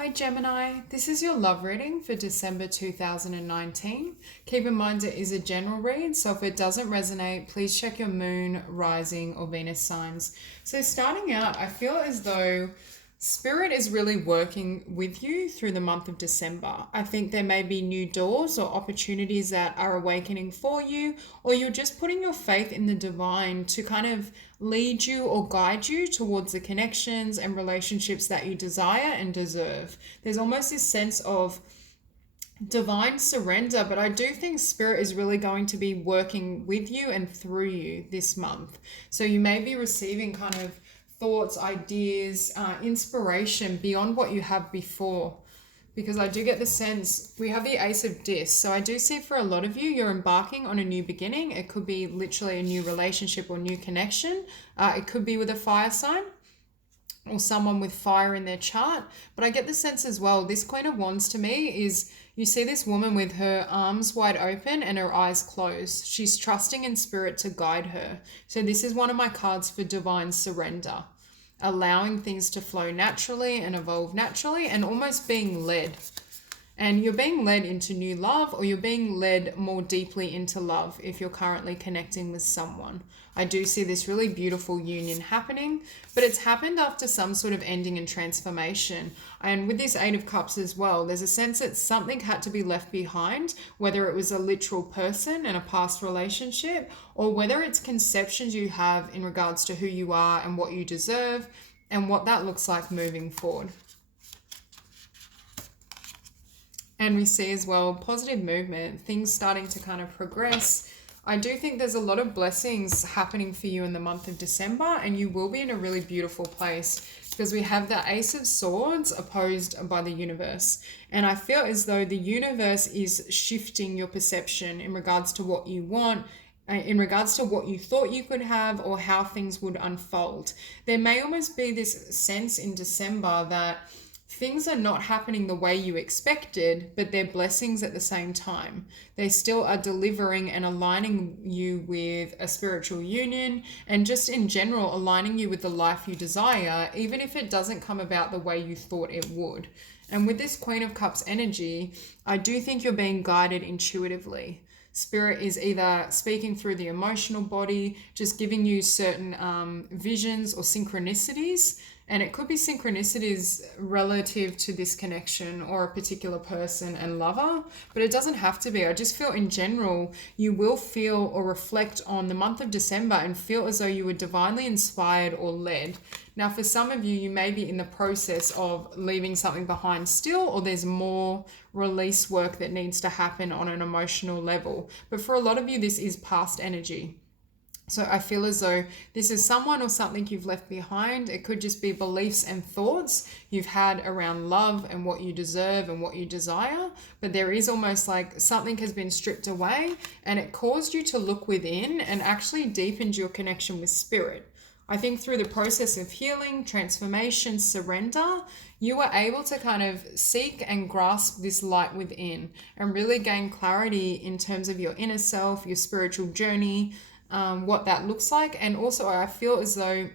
Hi Gemini, this is your love reading for December 2019. Keep in mind it is a general read, so if it doesn't resonate, please check your moon, rising, or Venus signs. So starting out, I feel as though Spirit is really working with you through the month of December. I think there may be new doors or opportunities that are awakening for you, or you're just putting your faith in the divine to kind of lead you or guide you towards the connections and relationships that you desire and deserve. There's almost this sense of divine surrender, but I do think Spirit is really going to be working with you and through you this month. So you may be receiving kind of thoughts, ideas, inspiration beyond what you have before. Because I do get the sense we have the Ace of Discs. So I do see for a lot of you, you're embarking on a new beginning. It could be literally a new relationship or new connection. It could be with a fire sign or someone with fire in their chart. But I get the sense as well, this Queen of Wands to me is, you see this woman with her arms wide open and her eyes closed. She's trusting in Spirit to guide her. So this is one of my cards for divine surrender, allowing things to flow naturally and evolve naturally and almost being led. And you're being led into new love, or you're being led more deeply into love if you're currently connecting with someone. I do see this really beautiful union happening, but it's happened after some sort of ending and transformation. And with this Eight of Cups as well, there's a sense that something had to be left behind, whether it was a literal person and a past relationship, or whether it's conceptions you have in regards to who you are and what you deserve and what that looks like moving forward. And we see as well positive movement, things starting to kind of progress. I do think there's a lot of blessings happening for you in the month of December, and you will be in a really beautiful place because we have the Ace of Swords opposed by the universe. And I feel as though the universe is shifting your perception in regards to what you want, in regards to what you thought you could have or how things would unfold. There may almost be this sense in December that things are not happening the way you expected, but they're blessings at the same time. They still are delivering and aligning you with a spiritual union and just in general aligning you with the life you desire, even if it doesn't come about the way you thought it would. And with this Queen of Cups energy, I do think you're being guided intuitively. Spirit is either speaking through the emotional body, just giving you certain visions or synchronicities. And it could be synchronicities relative to this connection or a particular person and lover, but it doesn't have to be. I just feel in general, you will feel or reflect on the month of December and feel as though you were divinely inspired or led. Now, for some of you, you may be in the process of leaving something behind still, or there's more release work that needs to happen on an emotional level. But for a lot of you, this is past energy. So I feel as though this is someone or something you've left behind. It could just be beliefs and thoughts you've had around love and what you deserve and what you desire. But there is almost like something has been stripped away and it caused you to look within and actually deepened your connection with Spirit. I think through the process of healing, transformation, surrender, you were able to kind of seek and grasp this light within and really gain clarity in terms of your inner self, your spiritual journey, what that looks like. And also I feel as though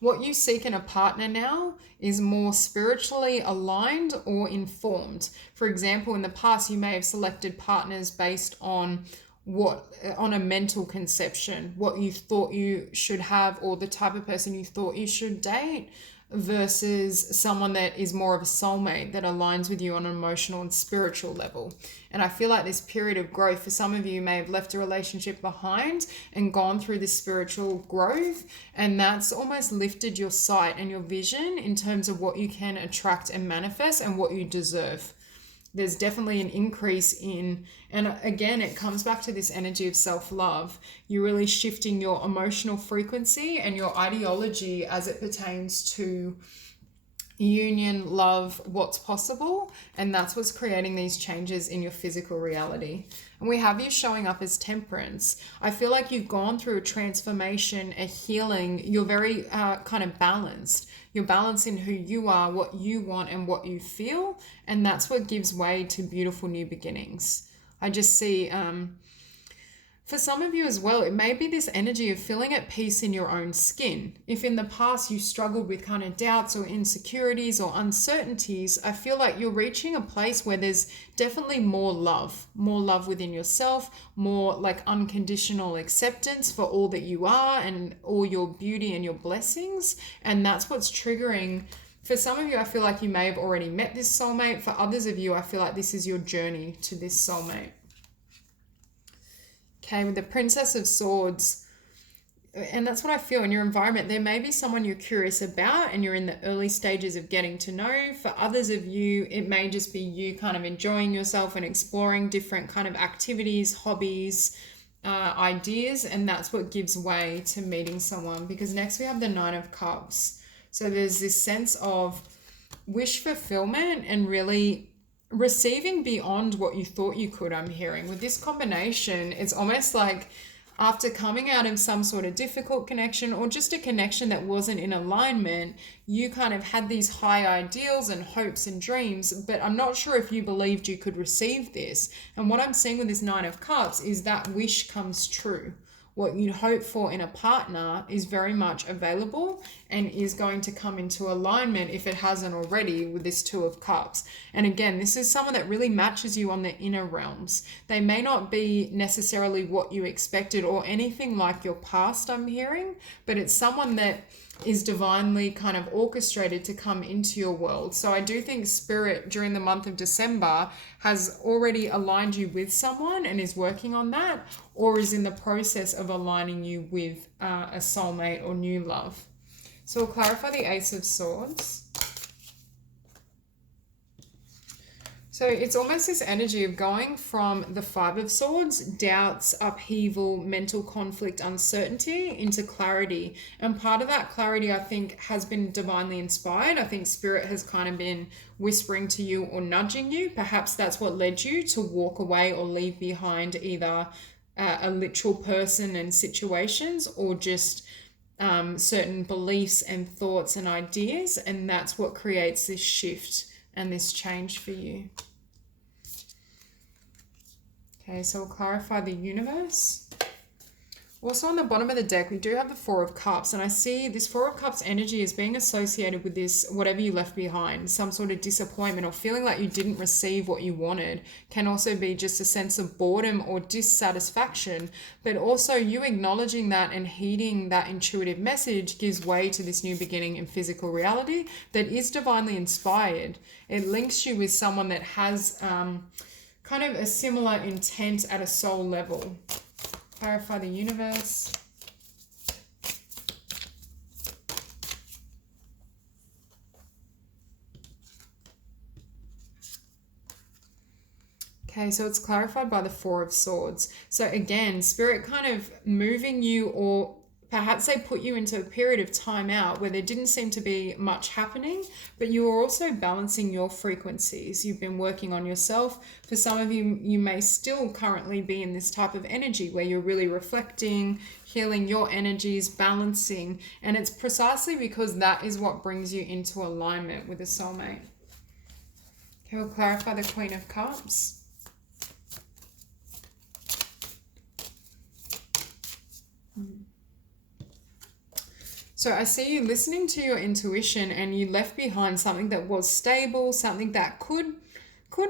what you seek in a partner now is more spiritually aligned or informed. For example, in the past, you may have selected partners based on a mental conception, what you thought you should have or the type of person you thought you should date, versus someone that is more of a soulmate that aligns with you on an emotional and spiritual level. And I feel like this period of growth, for some of you may have left a relationship behind and gone through this spiritual growth, and that's almost lifted your sight and your vision in terms of what you can attract and manifest and what you deserve. There's definitely an increase in, and again, it comes back to this energy of self-love. You're really shifting your emotional frequency and your ideology as it pertains to union, love, what's possible, and that's what's creating these changes in your physical reality. And we have you showing up as Temperance. I feel like you've gone through a transformation, a healing. You're very kind of balanced. You're balanced in who you are, what you want, and what you feel, and that's what gives way to beautiful new beginnings. I just see for some of you as well, it may be this energy of feeling at peace in your own skin. If in the past you struggled with kind of doubts or insecurities or uncertainties, I feel like you're reaching a place where there's definitely more love within yourself, more like unconditional acceptance for all that you are and all your beauty and your blessings. And that's what's triggering. For some of you, I feel like you may have already met this soulmate. For others of you, I feel like this is your journey to this soulmate. Okay, with the Princess of Swords, and that's what I feel in your environment, there may be someone you're curious about and you're in the early stages of getting to know. For others of you, it may just be you kind of enjoying yourself and exploring different kind of activities, hobbies, ideas, and that's what gives way to meeting someone. Because next we have the Nine of Cups. So there's this sense of wish fulfillment and really receiving beyond what you thought you could, I'm hearing. With this combination, it's almost like after coming out of some sort of difficult connection or just a connection that wasn't in alignment, you kind of had these high ideals and hopes and dreams, but I'm not sure if you believed you could receive this. And what I'm seeing with this Nine of Cups is that wish comes true. What you hope for in a partner is very much available and is going to come into alignment if it hasn't already with this Two of Cups. And again, this is someone that really matches you on the inner realms. They may not be necessarily what you expected or anything like your past, I'm hearing, but it's someone that is divinely kind of orchestrated to come into your world. So I do think Spirit during the month of December has already aligned you with someone and is working on that, or is in the process of aligning you with a soulmate or new love. So we'll clarify the Ace of Swords. So it's almost this energy of going from the Five of Swords, doubts, upheaval, mental conflict, uncertainty, into clarity. And part of that clarity, I think, has been divinely inspired. I think Spirit has kind of been whispering to you or nudging you. Perhaps that's what led you to walk away or leave behind either a literal person and situations or just certain beliefs and thoughts and ideas. And that's what creates this shift and this change for you. Okay, so we'll clarify the universe. Also on the bottom of the deck, we do have the Four of Cups, and I see this Four of Cups energy is being associated with this, whatever you left behind, some sort of disappointment or feeling like you didn't receive what you wanted. Can also be just a sense of boredom or dissatisfaction, but also you acknowledging that and heeding that intuitive message gives way to this new beginning in physical reality that is divinely inspired. It links you with someone that has kind of a similar intent at a soul level. Clarify the universe. Okay, so it's clarified by the Four of Swords. So again, Spirit kind of moving you, or perhaps they put you into a period of time out where there didn't seem to be much happening, but you were also balancing your frequencies. You've been working on yourself. For some of you, you may still currently be in this type of energy where you're really reflecting, healing your energies, balancing. And it's precisely because that is what brings you into alignment with a soulmate. Okay, we'll clarify the Queen of Cups. So I see you listening to your intuition and you left behind something that was stable, something that could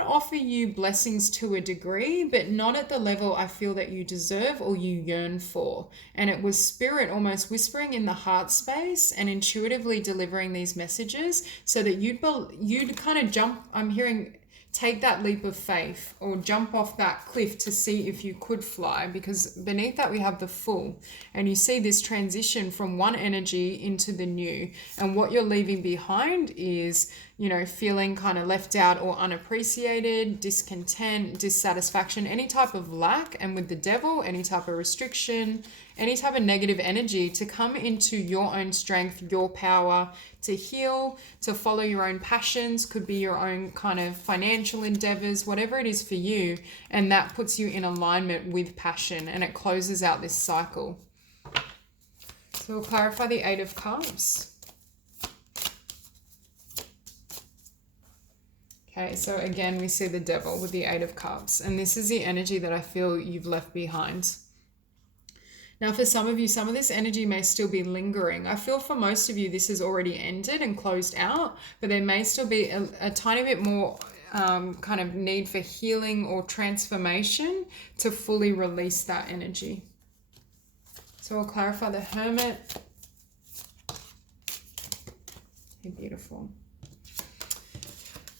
offer you blessings to a degree, but not at the level I feel that you deserve or you yearn for. And it was Spirit almost whispering in the heart space and intuitively delivering these messages so that you'd kind of jump, I'm hearing, take that leap of faith or jump off that cliff to see if you could fly, because beneath that we have the Fool, and you see this transition from one energy into the new, and what you're leaving behind is, you know, feeling kind of left out or unappreciated, discontent, dissatisfaction, any type of lack, and with the Devil, any type of restriction, any type of negative energy, to come into your own strength, your power, to heal, to follow your own passions, could be your own kind of financial endeavors, whatever it is for you, and that puts you in alignment with passion, and it closes out this cycle. So we'll clarify the Eight of Cups. Okay, so again, we see the Devil with the Eight of Cups, and this is the energy that I feel you've left behind. Now, for some of you, some of this energy may still be lingering. I feel for most of you, this has already ended and closed out, but there may still be a tiny bit more kind of need for healing or transformation to fully release that energy. So I'll clarify the Hermit. Beautiful.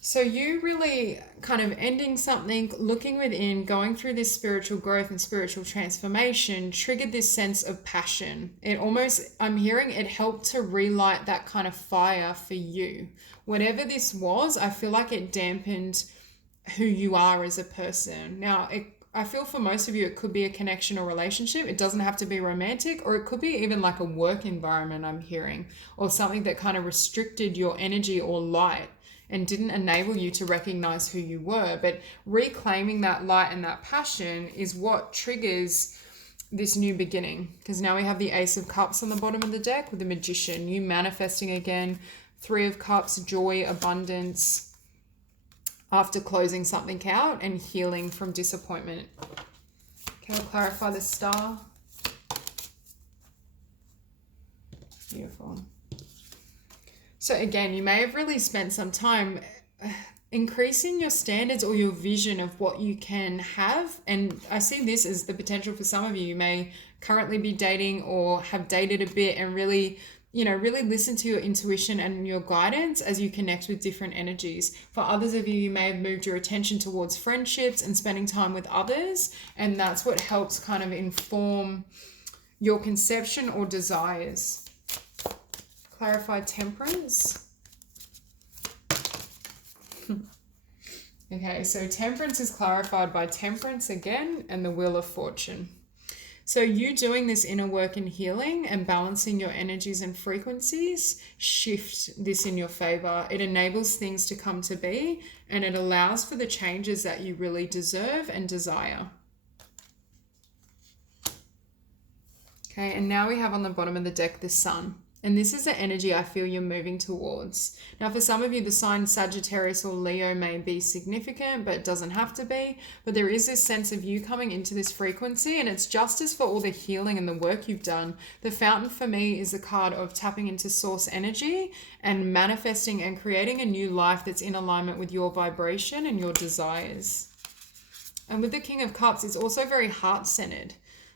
So you really kind of ending something, looking within, going through this spiritual growth and spiritual transformation triggered this sense of passion. It almost, I'm hearing it helped to relight that kind of fire for you. Whatever this was, I feel like it dampened who you are as a person. Now, I feel for most of you, it could be a connection or relationship. It doesn't have to be romantic, or it could be even like a work environment, I'm hearing, or something that kind of restricted your energy or light and didn't enable you to recognize who you were. But reclaiming that light and that passion is what triggers this new beginning. Because now we have the Ace of Cups on the bottom of the deck with the Magician, you manifesting again, 3 of Cups, joy, abundance, after closing something out and healing from disappointment. Can I clarify the Star? Beautiful. So again, you may have really spent some time increasing your standards or your vision of what you can have. And I see this as the potential for some of you. You may currently be dating or have dated a bit and really, really listen to your intuition and your guidance as you connect with different energies. For others of you, you may have moved your attention towards friendships and spending time with others. And that's what helps kind of inform your conception or desires. Clarify Temperance. Okay, so Temperance is clarified by Temperance again and the Wheel of Fortune. So you doing this inner work and healing and balancing your energies and frequencies shift this in your favor. It enables things to come to be, and it allows for the changes that you really deserve and desire. Okay, and now we have on the bottom of the deck the Sun. And this is the energy I feel you're moving towards. Now, for some of you, the sign Sagittarius or Leo may be significant, but it doesn't have to be. But there is this sense of you coming into this frequency, and it's justice for all the healing and the work you've done. The Fountain for me is the card of tapping into source energy and manifesting and creating a new life that's in alignment with your vibration and your desires. And with the King of Cups, it's also very heart-centered.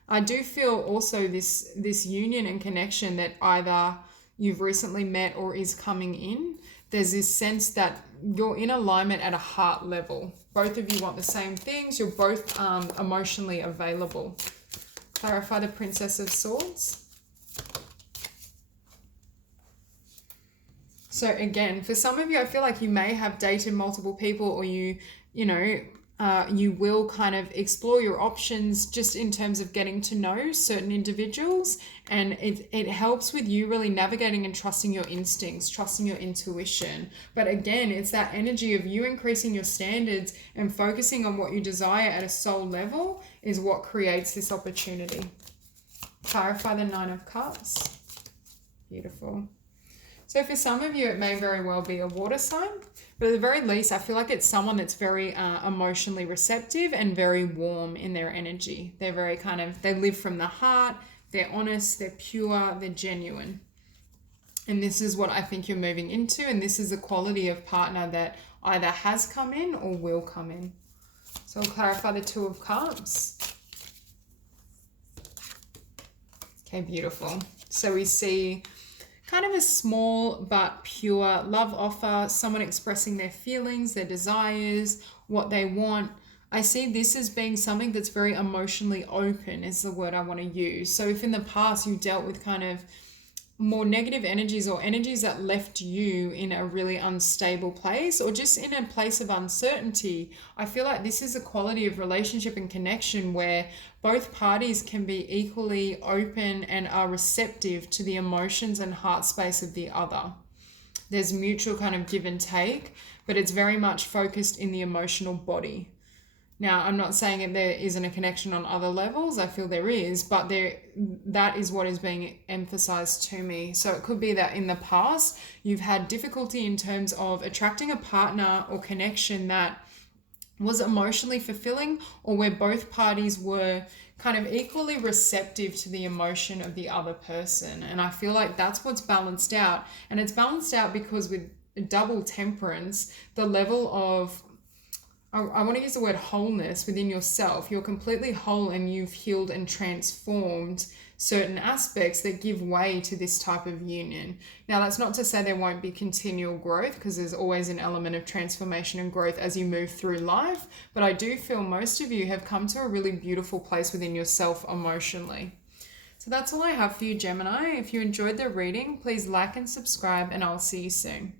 I do feel also this union and connection that either you've recently met or is coming in. There's this sense that you're in alignment at a heart level. Both of you want the same things. You're both emotionally available. Clarify the Princess of Swords. So again, for some of you, I feel like you may have dated multiple people, or you will kind of explore your options just in terms of getting to know certain individuals, and it helps with you really navigating and trusting your instincts, trusting your intuition. But again, it's that energy of you increasing your standards and focusing on what you desire at a soul level is what creates this opportunity. Clarify the Nine of Cups. Beautiful. So for some of you, it may very well be a water sign, but at the very least, I feel like it's someone that's very emotionally receptive and very warm in their energy. They're very they live from the heart, they're honest, they're pure, they're genuine. And this is what I think you're moving into, and this is a quality of partner that either has come in or will come in. So I'll clarify the Two of Cups. Okay, beautiful. So we see kind of a small but pure love offer, someone expressing their feelings, their desires, what they want. I see this as being something that's very emotionally open is the word I want to use. So if in the past you dealt with kind of more negative energies or energies that left you in a really unstable place or just in a place of uncertainty, I feel like this is a quality of relationship and connection where both parties can be equally open and are receptive to the emotions and heart space of the other. There's mutual kind of give and take, but it's very much focused in the emotional body. Now, I'm not saying that there isn't a connection on other levels. I feel there is, but that is what is being emphasized to me. So it could be that in the past, you've had difficulty in terms of attracting a partner or connection that was emotionally fulfilling, or where both parties were kind of equally receptive to the emotion of the other person. And I feel like that's what's balanced out. And it's balanced out because with double temperance, the level of, I want to use the word wholeness within yourself. You're completely whole and you've healed and transformed certain aspects that give way to this type of union. Now, that's not to say there won't be continual growth, because there's always an element of transformation and growth as you move through life. But I do feel most of you have come to a really beautiful place within yourself emotionally. So that's all I have for you, Gemini. If you enjoyed the reading, please like and subscribe, and I'll see you soon.